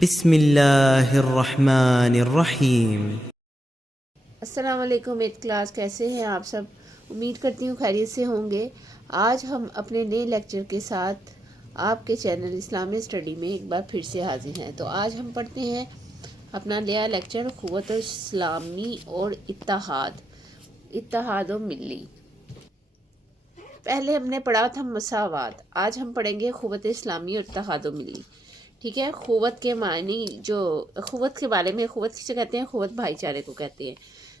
بسم اللہ الرحمن الرحیم۔ السلام علیکم ایٹ کلاس، کیسے ہیں آپ سب؟ امید کرتی ہوں خیریت سے ہوں گے۔ آج ہم اپنے نئے لیکچر کے ساتھ آپ کے چینل اسلامی اسٹڈی میں ایک بار پھر سے حاضر ہیں۔ تو آج ہم پڑھتے ہیں اپنا نیا لیکچر قوت اسلامی اور اتحاد و ملی۔ پہلے ہم نے پڑھا تھا مساوات، آج ہم پڑھیں گے قوت اسلامی اور اتحاد و ملی۔ ٹھیک ہے، قوت کے معنی، جو قوت کے بارے میں، قوت کسے کہتے ہیں؟ قوت بھائی چارے کو کہتے ہیں۔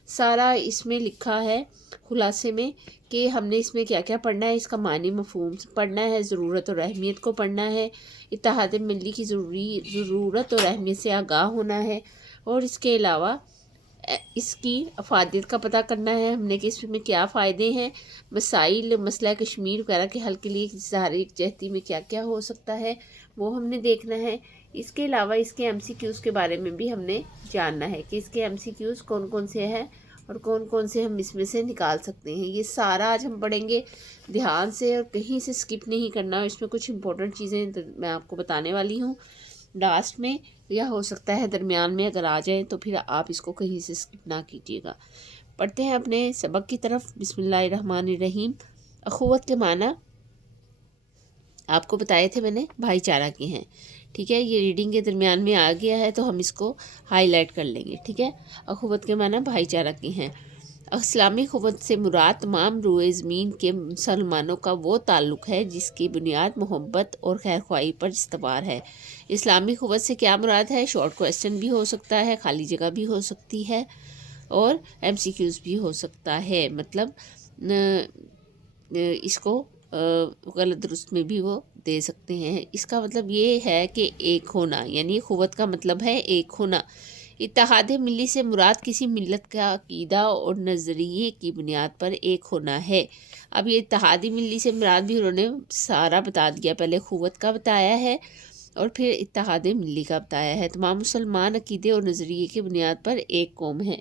سارا اس میں لکھا ہے خلاصے میں کہ ہم نے اس میں کیا کیا پڑھنا ہے، اس کا معنی مفہوم پڑھنا ہے، ضرورت اور اہمیت کو پڑھنا ہے، اتحاد ملی کی ضرورت اور اہمیت سے آگاہ ہونا ہے، اور اس کے علاوہ اس کی افادیت کا پتہ کرنا ہے ہم نے کہ اس میں کیا فائدے ہیں، مسائل، مسئلہ کشمیر وغیرہ کے حل کے لیے اظہار یکجہتی میں کیا کیا ہو سکتا ہے وہ ہم نے دیکھنا ہے۔ اس کے علاوہ اس کے ایم سی کیوز کے بارے میں بھی ہم نے جاننا ہے کہ اس کے ایم سی کیوز کون کون سے ہیں اور کون کون سے ہم اس میں سے نکال سکتے ہیں۔ یہ سارا آج ہم پڑھیں گے دھیان سے، اور کہیں سے سکپ نہیں کرنا، اور اس میں کچھ امپورٹنٹ چیزیں میں آپ کو بتانے والی ہوں لاسٹ میں، یا ہو سکتا ہے درمیان میں اگر آ جائیں تو پھر آپ اس کو کہیں سے سکپ نہ کیجیے گا۔ پڑھتے ہیں اپنے سبق کی طرف۔ بسم اللہ الرحمن الرحیم۔ اخوت کے معنی آپ کو بتائے تھے میں نے، بھائی چارہ کے ہیں۔ ٹھیک ہے، یہ ریڈنگ کے درمیان میں آ گیا ہے تو ہم اس کو ہائی لائٹ کر لیں گے۔ ٹھیک ہے، اخوت کے معنی بھائی چارہ کے ہیں۔ اسلامی قوت سے مراد تمام روئے زمین کے مسلمانوں کا وہ تعلق ہے جس کی بنیاد محبت اور خیر خواہی پر استوار ہے۔ اسلامی قوت سے کیا مراد ہے؟ شارٹ کویسچن بھی ہو سکتا ہے، خالی جگہ بھی ہو سکتی ہے، اور ایم سی کیوز بھی ہو سکتا ہے، مطلب اس کو غلط درست میں بھی وہ دے سکتے ہیں۔ اس کا مطلب یہ ہے کہ ایک ہونا، یعنی قوت کا مطلب ہے ایک ہونا۔ اتحاد ملی سے مراد کسی ملت کا عقیدہ اور نظریے کی بنیاد پر ایک ہونا ہے۔ اب یہ اتحادی ملی سے مراد بھی انہوں نے سارا بتا دیا، پہلے قوت کا بتایا ہے اور پھر اتحاد ملی کا بتایا ہے۔ تمام مسلمان عقیدے اور نظریے کی بنیاد پر ایک قوم ہے۔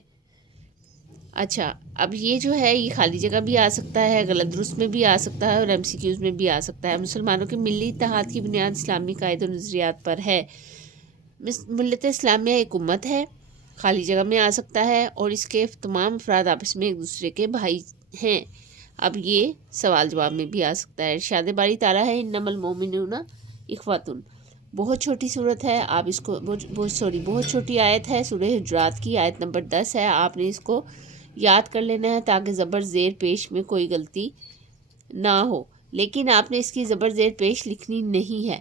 اچھا، اب یہ جو ہے یہ خالی جگہ بھی آ سکتا ہے، غلط درست میں بھی آ سکتا ہے، اور ایم سی کیوز میں بھی آ سکتا ہے۔ مسلمانوں کے ملی اتحاد کی بنیاد اسلامی قائد و نظریات پر ہے۔ ملت اسلامیہ ایک امت ہے، خالی جگہ میں آ سکتا ہے، اور اس کے تمام افراد آپس میں ایک دوسرے کے بھائی ہیں۔ اب یہ سوال جواب میں بھی آ سکتا ہے۔ ارشاد باری تعالیٰ ہے انما المؤمنون اخوۃ، بہت چھوٹی صورت ہے، آپ اس کو بہت چھوٹی آیت ہے، سورہ حجرات کی آیت نمبر 10 ہے۔ آپ نے اس کو یاد کر لینا ہے تاکہ زبر زیر پیش میں کوئی غلطی نہ ہو، لیکن آپ نے اس کی زبر زیر پیش لکھنی نہیں ہے۔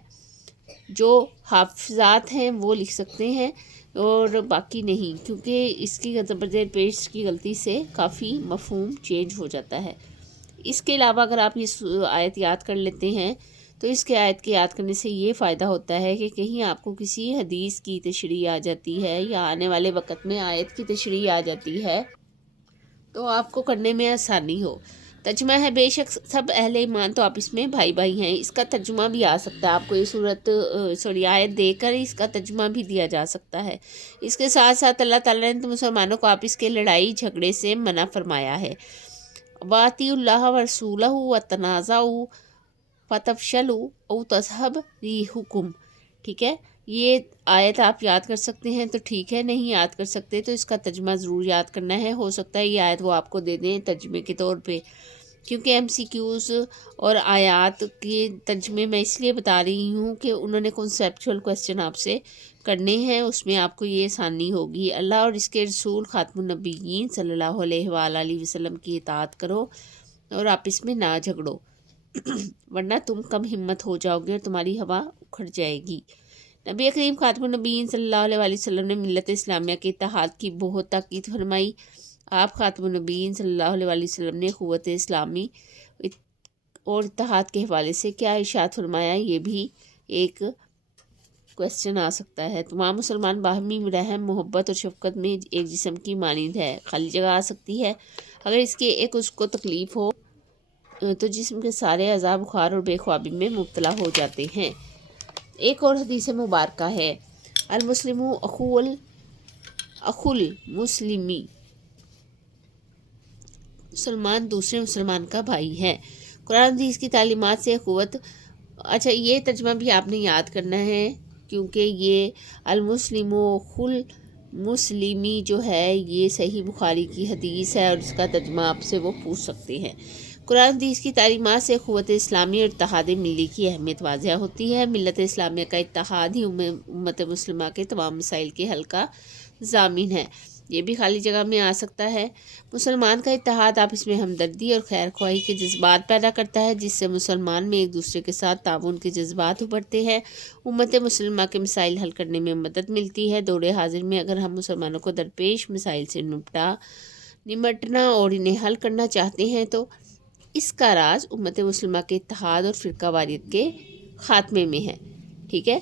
جو حافظات ہیں وہ لکھ سکتے ہیں اور باقی نہیں، کیونکہ اس کی زبر زیر پیش کی غلطی سے کافی مفہوم چینج ہو جاتا ہے۔ اس کے علاوہ اگر آپ یہ آیت یاد کر لیتے ہیں تو اس کے آیت کے یاد کرنے سے یہ فائدہ ہوتا ہے کہ کہیں آپ کو کسی حدیث کی تشریح آ جاتی ہے یا آنے والے وقت میں آیت کی تشریح آ جاتی ہے تو آپ کو کرنے میں آسانی ہو۔ ترجمہ ہے، بے شک سب اہل ایمان تو آپ اس میں بھائی بھائی ہیں۔ اس کا ترجمہ بھی آ سکتا ہے، آپ کو یہ آیت دے کر اس کا ترجمہ بھی دیا جا سکتا ہے۔ اس کے ساتھ ساتھ اللہ تعالیٰ نے مسلمانوں کو آپس کے لڑائی جھگڑے سے منع فرمایا ہے۔ وَأَطِیعُوا اللَّهَ وَرَسُولَهُ وَتَنَازَعُوا فَتَفْشَلُوا أَوْ تَذْهَبَ رِیحُکُم۔ ٹھیک ہے، یہ آیت آپ یاد کر سکتے ہیں تو ٹھیک ہے، نہیں یاد کر سکتے تو اس کا ترجمہ ضرور یاد کرنا ہے۔ ہو سکتا ہے یہ آیت وہ آپ کو دے دیں ترجمے کے طور پہ، کیونکہ ایم سی کیوز اور آیات کے ترجمے میں اس لیے بتا رہی ہوں کہ انہوں نے کنسیپچول کویسچن آپ سے کرنے ہیں، اس میں آپ کو یہ آسانی ہوگی۔ اللہ اور اس کے رسول خاتم النبیین صلی اللہ علیہ وآلہ وسلم کی اطاعت کرو اور آپس میں نہ جھگڑو، ورنہ تم کم ہمت ہو جاؤ گے اور تمہاری ہوا اکھڑ جائے گی۔ نبی کریم خاتم النبیین صلی اللہ علیہ وآلہ وسلم نے ملت اسلامیہ کے اتحاد کی بہت تاکید فرمائی۔ آپ خاتم النبیین صلی اللہ علیہ وآلہ وسلم نے قوت اسلامی اور اتحاد کے حوالے سے کیا ارشاد فرمایا، یہ بھی ایک کویسچن آ سکتا ہے۔ تمام مسلمان باہمی رحم، محبت اور شفقت میں ایک جسم کی مانند ہے، خالی جگہ آ سکتی ہے۔ اگر اس کے ایک اس کو تکلیف ہو تو جسم کے سارے اعضاء بخار اور بے خوابی میں مبتلا ہو جاتے ہیں۔ ایک اور حدیث مبارکہ ہے، المسلم اخو المسلمی، مسلمان دوسرے مسلمان کا بھائی ہے۔ قرآن حدیث کی تعلیمات سے اخوت۔ اچھا، یہ ترجمہ بھی آپ نے یاد کرنا ہے کیونکہ یہ المسلم و خل مسلمی جو ہے یہ صحیح بخاری کی حدیث ہے اور اس کا ترجمہ آپ سے وہ پوچھ سکتے ہیں۔ قرآن حدیث کی تعلیمات سے قوت اسلامی اور اتحاد ملی کی اہمیت واضح ہوتی ہے۔ ملت اسلامیہ کا اتحاد ہی امت مسلمہ کے تمام مسائل کے حل کا ضامن ہے۔ یہ بھی خالی جگہ میں آ سکتا ہے۔ مسلمان کا اتحاد آپس میں ہمدردی اور خیر خواہی کے جذبات پیدا کرتا ہے، جس سے مسلمان میں ایک دوسرے کے ساتھ تعاون کے جذبات ابھرتے ہیں۔ امت مسلمہ کے مسائل حل کرنے میں مدد ملتی ہے۔ دور حاضر میں اگر ہم مسلمانوں کو درپیش مسائل سے نمٹنا اور انہیں حل کرنا چاہتے ہیں تو اس کا راز امت مسلمہ کے اتحاد اور فرقہ واریت کے خاتمے میں ہے۔ ٹھیک ہے،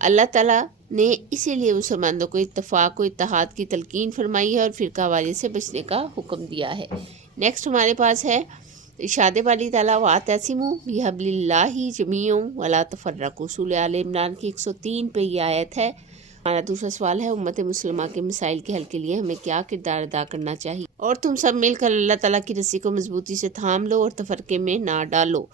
اللہ تعالیٰ نے اسی لیے مسلمانوں کو اتفاق و اتحاد کی تلقین فرمائی ہے اور فرقہ واریت سے بچنے کا حکم دیا ہے۔ نیکسٹ ہمارے پاس ہے ارشاد باری تعالیٰ وَاعْتَصِمُوا بِحَبْلِ اللَّهِ جَمِيعًا وَلَا تَفَرَّقُوا۔ سورہ آل عمران کی 103 پہ یہ آیت ہے۔ ہمارا دوسرا سوال ہے امت مسلمہ کے مسائل کے حل کے لیے ہمیں کیا کردار ادا کرنا چاہیے؟ اور تم سب مل کر اللہ تعالیٰ کی رسی کو مضبوطی سے تھام لو اور تفرقے میں نہ ڈالو۔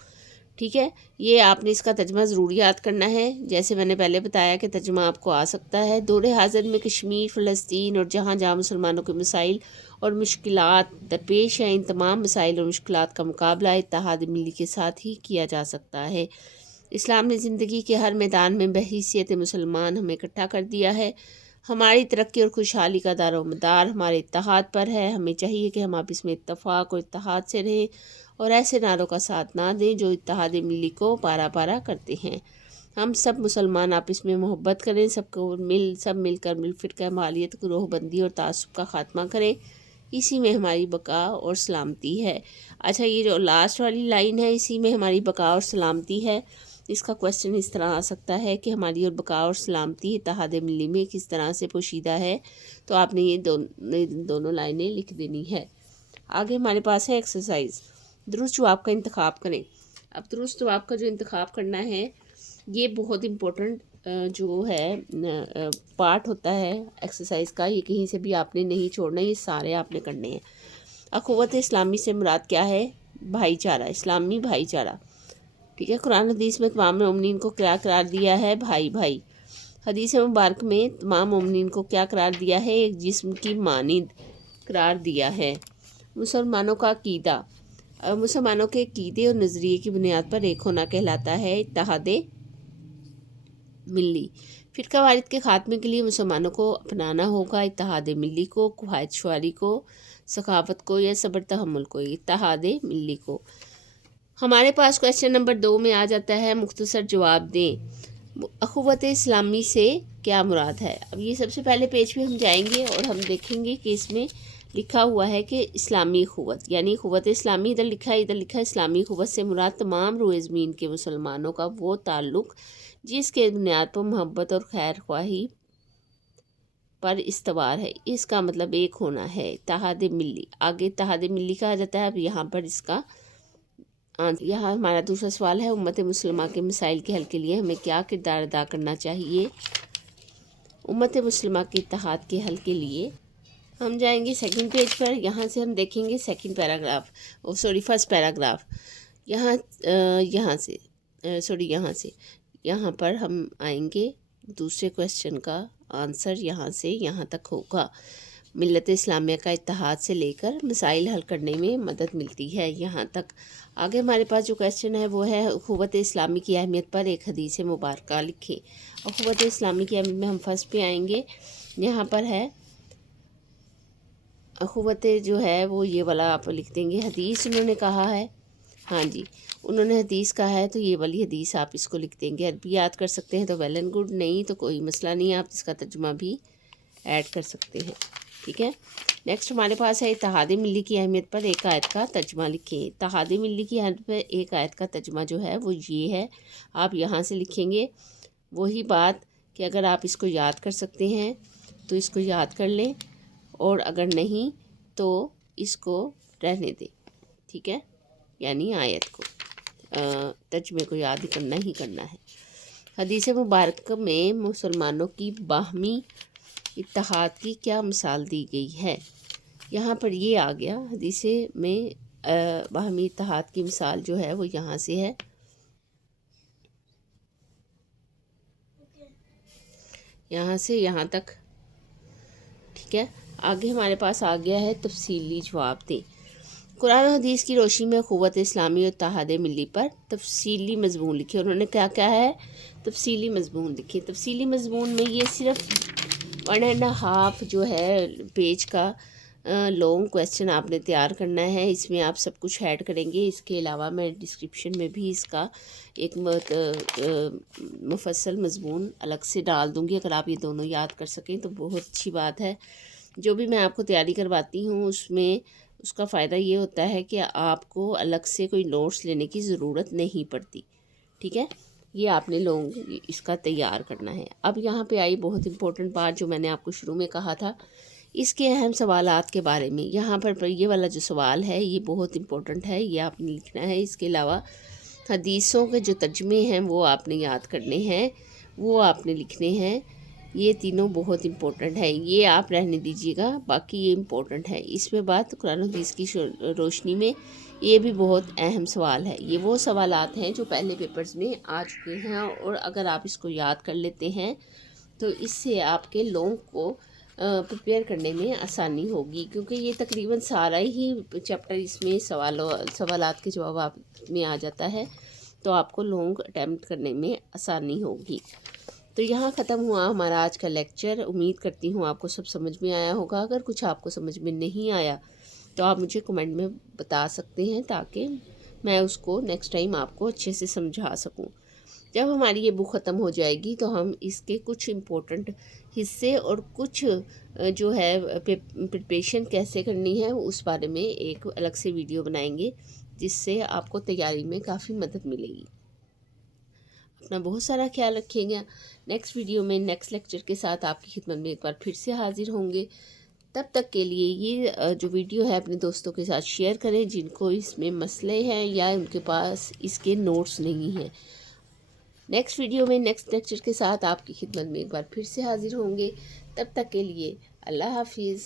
ٹھیک ہے، یہ آپ نے اس کا ترجمہ ضرور یاد کرنا ہے۔ جیسے میں نے پہلے بتایا کہ ترجمہ آپ کو آ سکتا ہے۔ دور حاضر میں کشمیر، فلسطین اور جہاں جہاں مسلمانوں کے مسائل اور مشکلات درپیش ہیں، ان تمام مسائل اور مشکلات کا مقابلہ اتحاد ملی کے ساتھ ہی کیا جا سکتا ہے۔ اسلام نے زندگی کے ہر میدان میں بحیثیت مسلمان ہمیں اکٹھا کر دیا ہے۔ ہماری ترقی اور خوشحالی کا دار و مدار ہمارے اتحاد پر ہے۔ ہمیں چاہیے کہ ہم آپس میں اتفاق اور اتحاد سے رہیں اور ایسے نعروں کا ساتھ نہ دیں جو اتحاد ملی کو پارا پارا کرتے ہیں۔ ہم سب مسلمان آپس میں محبت کریں، سب مل کر فرقہ مالیت، گروہ بندی اور تعصب کا خاتمہ کریں۔ اسی میں ہماری بقا اور سلامتی ہے۔ اچھا، یہ جو لاسٹ والی لائن ہے، اسی میں ہماری بقا اور سلامتی ہے، اس کا کویسچن اس طرح آ سکتا ہے کہ ہماری اور بقا اور سلامتی اتحاد ملی میں کس طرح سے پوشیدہ ہے، تو آپ نے یہ دونوں لائنیں لکھ دینی ہے۔ آگے ہمارے پاس ہے ایکسرسائز، درست جواب کا انتخاب کریں۔ اب درست جواب کا جو انتخاب کرنا ہے یہ بہت امپورٹنٹ جو ہے پارٹ ہوتا ہے ایکسرسائز کا، یہ کہیں سے بھی آپ نے نہیں چھوڑنا، یہ سارے آپ نے کرنے ہیں۔ اخوت اسلامی سے مراد کیا ہے؟ بھائی چارہ، اسلامی بھائی چارہ۔ ٹھیک ہے، قرآن حدیث میں تمام مومنین کو کیا قرار دیا ہے؟ بھائی بھائی۔ حدیث مبارک میں تمام مومنین کو کیا قرار دیا ہے؟ ایک جسم کی مانند قرار دیا ہے۔ مسلمانوں کا عقیدہ، مسلمانوں کے عقیدے اور نظریے کی بنیاد پر ایک ہونا کہلاتا ہے اتحاد ملی۔ فرقہ واریت کے خاتمے کے لیے مسلمانوں کو اپنانا ہوگا اتحاد ملی کو، قواعد شعاری کو، سخاوت کو یا صبر تحمل کو، اتحاد ملی کو۔ ہمارے پاس کویسچن نمبر 2 میں آ جاتا ہے مختصر جواب دیں۔ اخوت اسلامی سے کیا مراد ہے؟ اب یہ سب سے پہلے پیج پہ ہم جائیں گے اور ہم دیکھیں گے کہ اس میں لکھا ہوا ہے کہ اسلامی اخوت، یعنی اخوت اسلامی ادھر لکھا ہے، ادھر لکھا ہے اسلامی اخوت سے مراد تمام روئے زمین کے مسلمانوں کا وہ تعلق جس کے بنیاد پر محبت اور خیر خواہی پر استوار ہے۔ اس کا مطلب ایک ہونا ہے، اتحاد ملی۔ آگے اتحاد ملی کہا جاتا ہے۔ اب یہاں پر اس کا یہاں ہمارا دوسرا سوال ہے امت مسلمہ کے مسائل کے حل کے لیے ہمیں کیا کردار ادا کرنا چاہیے؟ امت مسلمہ کے اتحاد کے حل کے لیے ہم جائیں گے سیکنڈ پیج پر، یہاں سے ہم دیکھیں گے سیکنڈ پیراگراف، فرسٹ پیراگراف، یہاں سے یہاں پر ہم آئیں گے، دوسرے کویسچن کا آنسر یہاں سے یہاں تک ہوگا۔ ملت اسلامیہ کا اتحاد سے لے کر مسائل حل کرنے میں مدد ملتی ہے، یہاں تک۔ آگے ہمارے پاس جو کویسچن ہے وہ ہے اخوت اسلامی کی اہمیت پر ایک حدیث مبارکہ لکھیں۔ اخوت اسلامی کی اہمیت میں ہم فرسٹ پہ آئیں گے، یہاں پر ہے اخوت جو ہے وہ یہ والا آپ لکھ دیں گے، حدیث انہوں نے کہا ہے، ہاں جی انہوں نے حدیث کہا ہے تو یہ والی حدیث آپ اس کو لکھ دیں گے۔ عربی یاد کر سکتے ہیں تو ویل اینڈ گڈ، نہیں تو کوئی مسئلہ نہیں، آپ اس کا ترجمہ بھی ایڈ کر سکتے ہیں۔ ٹھیک ہے، نیکسٹ ہمارے پاس ہے اتحاد ملی کی اہمیت پر ایک آیت کا ترجمہ لکھیں۔ اتحاد ملی کی اہمیت پر ایک آیت کا ترجمہ جو ہے وہ یہ ہے، آپ یہاں سے لکھیں گے وہی بات کہ اگر آپ اس کو یاد کر سکتے ہیں تو اس کو یاد کر لیں، اور اگر نہیں تو اس کو رہنے دیں۔ ٹھیک ہے، یعنی آیت کو ترجمے کو یاد کرنا ہی کرنا ہے۔ حدیث مبارک میں مسلمانوں کی باہمی اتحاد کی کیا مثال دی گئی ہے؟ یہاں پر یہ آ گیا، حدیث میں باہمی اتحاد کی مثال جو ہے وہ یہاں سے ہے۔ یہاں سے یہاں تک، ٹھیک ہے۔ آگے ہمارے پاس آ گیا ہے تفصیلی جواب دیں۔ قرآن و حدیث کی روشنی میں قوت اسلامی اور اتحاد ملی پر تفصیلی مضمون لکھے۔ انہوں نے کیا کیا ہے؟ تفصیلی مضمون لکھے۔ تفصیلی مضمون میں یہ صرف 1.5 جو ہے پیج کا لانگ کویسچن آپ نے تیار کرنا ہے۔ اس میں آپ سب کچھ ایڈ کریں گے۔ اس کے علاوہ میں ڈسکرپشن میں بھی اس کا ایک مفصل مضمون الگ سے ڈال دوں گی۔ اگر آپ یہ دونوں یاد کر سکیں تو بہت اچھی بات ہے۔ جو بھی میں آپ کو تیاری کرواتی ہوں اس کا فائدہ یہ ہوتا ہے کہ آپ کو الگ سے کوئی نوٹس لینے کی ضرورت نہیں پڑتی، ٹھیک ہے۔ یہ آپ نے لوگ اس کا تیار کرنا ہے۔ اب یہاں پہ آئی بہت امپورٹنٹ بات جو میں نے آپ کو شروع میں کہا تھا، اس کے اہم سوالات کے بارے میں۔ یہاں پر یہ والا جو سوال ہے یہ بہت امپورٹنٹ ہے، یہ آپ نے لکھنا ہے۔ اس کے علاوہ حدیثوں کے جو ترجمے ہیں وہ آپ نے یاد کرنے ہیں، وہ آپ نے لکھنے ہیں۔ یہ تینوں بہت امپورٹنٹ ہے، یہ آپ رہنے دیجیے گا، باقی یہ امپورٹنٹ ہے۔ اس میں بات قرآن و حدیث کی روشنی میں یہ بھی بہت اہم سوال ہے۔ یہ وہ سوالات ہیں جو پہلے پیپرز میں آ چکے ہیں، اور اگر آپ اس کو یاد کر لیتے ہیں تو اس سے آپ کے لوگوں کو پریپیئر کرنے میں آسانی ہوگی، کیونکہ یہ تقریباً سارا ہی چیپٹر اس میں سوالات کے جواب میں آ جاتا ہے، تو آپ کو لانگ اٹیمپٹ کرنے میں آسانی ہوگی۔ تو یہاں ختم ہوا ہمارا آج کا لیکچر۔ امید کرتی ہوں آپ کو سب سمجھ میں آیا ہوگا۔ اگر کچھ آپ کو سمجھ میں نہیں آیا تو آپ مجھے کمنٹ میں بتا سکتے ہیں، تاکہ میں اس کو نیکسٹ ٹائم آپ کو اچھے سے سمجھا سکوں۔ جب ہماری یہ بک ختم ہو جائے گی تو ہم اس کے کچھ امپورٹنٹ حصے اور کچھ جو ہے پریپریشن کیسے کرنی ہے اس بارے میں ایک الگ سے ویڈیو بنائیں گے، جس سے آپ کو تیاری میں کافی مدد ملے گی۔ اپنا بہت سارا خیال رکھیے گا۔ نیکسٹ ویڈیو میں نیکسٹ لیکچر کے ساتھ آپ کی خدمت میں ایک بار پھر سے حاضر ہوں گے۔ تب تک کے لیے یہ جو ویڈیو ہے اپنے دوستوں کے ساتھ شیئر کریں جن کو اس میں مسئلے ہیں یا ان کے پاس اس کے نوٹس نہیں ہیں۔ نیکسٹ ویڈیو میں نیکسٹ لیکچر کے ساتھ آپ کی خدمت میں ایک بار پھر سے حاضر ہوں گے۔ تب تک کے لیے اللہ حافظ۔